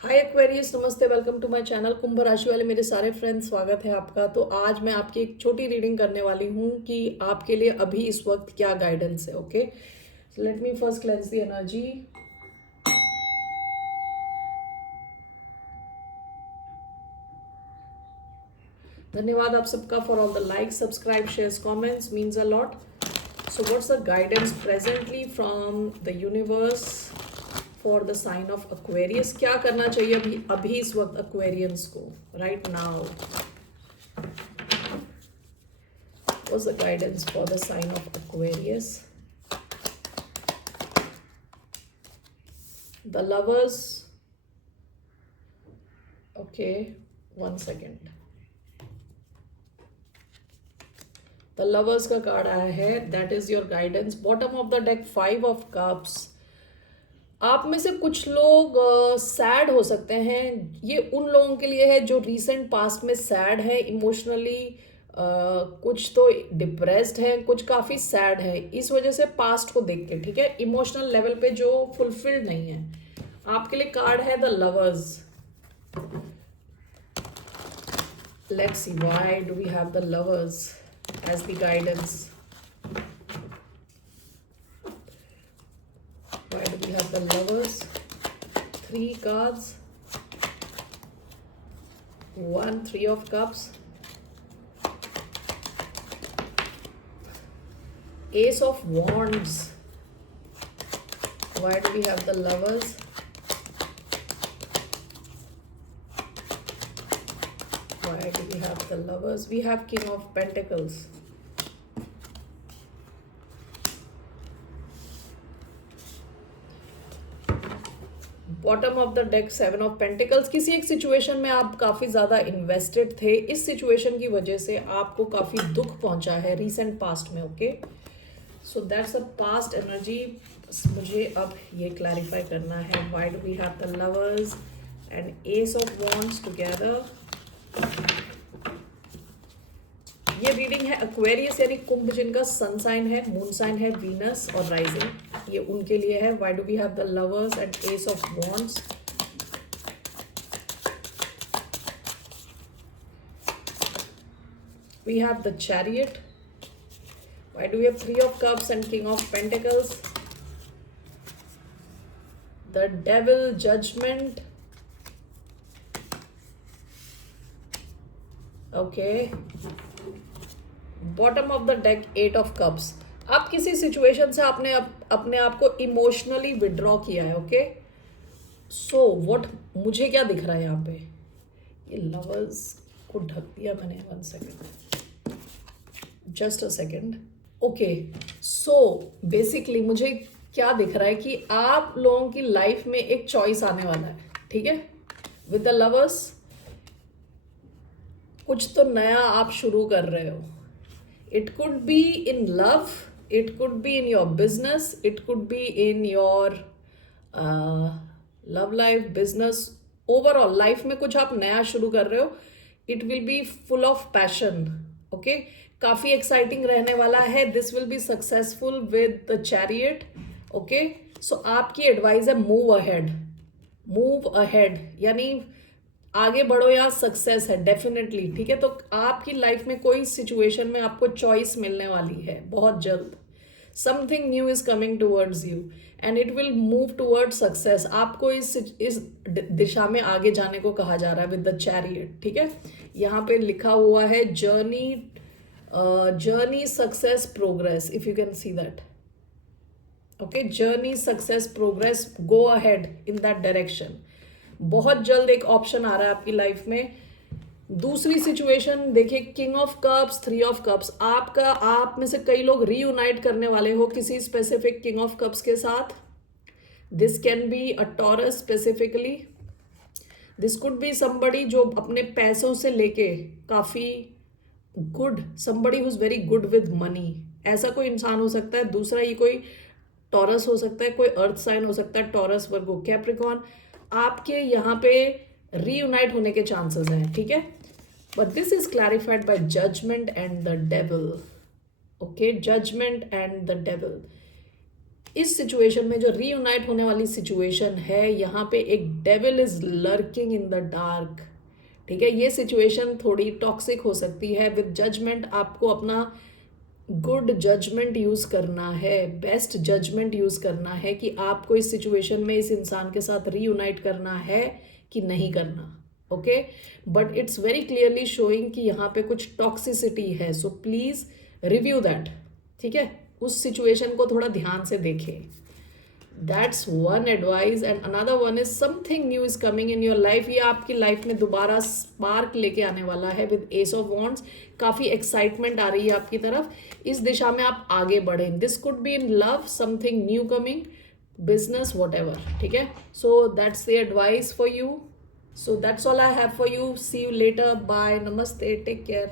हाय Aquarius, नमस्ते, welcome to my channel. कुंभ राशि वाले मेरे सारे फ्रेंड्स, स्वागत है आपका। तो आज मैं आपकी एक छोटी रीडिंग करने वाली हूँ कि आपके लिए अभी इस वक्त क्या गाइडेंस है। Okay, so let me first cleanse the energy. धन्यवाद आप सबका for all the like, subscribe, shares, comments, means a lot. So what's the guidance presently from the universe for the sign of Aquarius? क्या करना चाहिए अभी अभी इस वक्त एक्वेरियंस को, right now? What's the guidance for the sign of Aquarius? The lovers. Okay, 1 second. The lovers का card आया है, that is your guidance. Bottom of the deck, 5 of cups. आप में से कुछ लोग सैड हो सकते हैं। ये उन लोगों के लिए है जो रीसेंट पास्ट में सैड है इमोशनली। कुछ तो डिप्रेस्ड है, कुछ काफ़ी सैड है इस वजह से पास्ट को देख के, ठीक है, इमोशनल लेवल पे जो फुलफिल्ड नहीं है। आपके लिए कार्ड है the lovers. Let's see why do we have the lovers as the guidance. Why do we have the lovers? 3 cards. 3 of cups. Ace of wands. Why do we have the lovers? Why do we have the lovers? We have king of pentacles. Bottom of the deck 7 of Pentacles। किसी एक situation में आप काफ़ी ज़्यादा invested थे। इस situation की वजह से आपको काफ़ी दुख पहुंचा है रीसेंट पास्ट में। Okay, so that's a past energy. मुझे अब ये क्लैरिफाई करना है, why do we have the lovers and ace of wands together. ये रीडिंग है एक्वेरियस यानी कुंभ, जिनका सन साइन है, मून साइन है वीनस और राइजिंग, ये उनके लिए है। Why do we have the lovers and ace of wands? We have the chariot. Why do we have 3 of Cups and king of pentacles? The devil, judgment. Okay, bottom of the deck 8 of Cups। आप किसी situation से आपने अपने आप को emotionally withdraw किया है। Okay, so what, मुझे क्या दिख रहा है यहाँ पे? ये लवर्स को ढक दिया मैंने। 1 second, just a second. Okay, so basically मुझे क्या दिख रहा है कि आप लोगों की लाइफ में एक चॉइस आने वाला है, ठीक है, विद द लवर्स। कुछ तो नया आप शुरू कर रहे हो। It could be in love, it could be in your business, it could be in your love life, business, overall life में कुछ आप नया शुरू कर रहे हो। It will be full of passion, okay? काफ़ी exciting रहने वाला है। This will be successful with the chariot, okay? So आपकी advice है move ahead यानी आगे बढ़ो या सक्सेस है डेफिनेटली, ठीक है। तो आपकी लाइफ में कोई सिचुएशन में आपको चॉइस मिलने वाली है बहुत जल्द। Something new is coming towards you and it will move toward success. आपको इस दिशा में आगे जाने को कहा जा रहा है विद द चैरियट, ठीक है। यहाँ पे लिखा हुआ है journey success progress, if you can see that. Okay, journey success progress, go ahead in that direction. बहुत जल्द एक ऑप्शन आ रहा है आपकी लाइफ में। दूसरी सिचुएशन देखिए, king of cups, 3 of Cups। आप में से कई लोग रीयूनाइट करने वाले हो किसी स्पेसिफिक किंग ऑफ कप्स के साथ। This can be a Taurus specifically. This could be somebody जो अपने पैसों से लेके काफ़ी good, somebody who is very good with money, ऐसा कोई इंसान हो सकता है। दूसरा, ये कोई टॉरस हो सकता है, कोई अर्थ साइन हो सकता है, टॉरस, वर्गो, कैप्रिकॉर्न। आपके यहाँ पे रीयूनाइट होने के चांसेस हैं, ठीक है। But this is clarified by judgment and the devil. Okay, judgment and the devil. इस सिचुएशन में जो रीयूनाइट होने वाली सिचुएशन है, यहाँ पे एक devil is lurking in the dark, ठीक है। ये सिचुएशन थोड़ी टॉक्सिक हो सकती है। विद जजमेंट आपको अपना गुड जजमेंट यूज करना है, बेस्ट जजमेंट यूज करना है कि आपको इस सिचुएशन में इस इंसान के साथ रीयूनाइट करना है कि नहीं करना, okay. But it's very clearly showing कि यहाँ पे कुछ टॉक्सिसिटी है, सो प्लीज रिव्यू दैट, ठीक है। उस सिचुएशन को थोड़ा ध्यान से देखें। That's one advice. And another one is something new is coming in your life. ये आपकी लाइफ में दोबारा स्पार्क लेके आने वाला है विद एस ऑफ वॉन्ड्स। काफ़ी एक्साइटमेंट आ रही है आपकी तरफ, इस दिशा में आप आगे बढ़ें। This could be in love, something new coming, business, what ever, ठीक है। So that's the advice for you. So that's all I have for you. See you later. Bye. Namaste. Take care.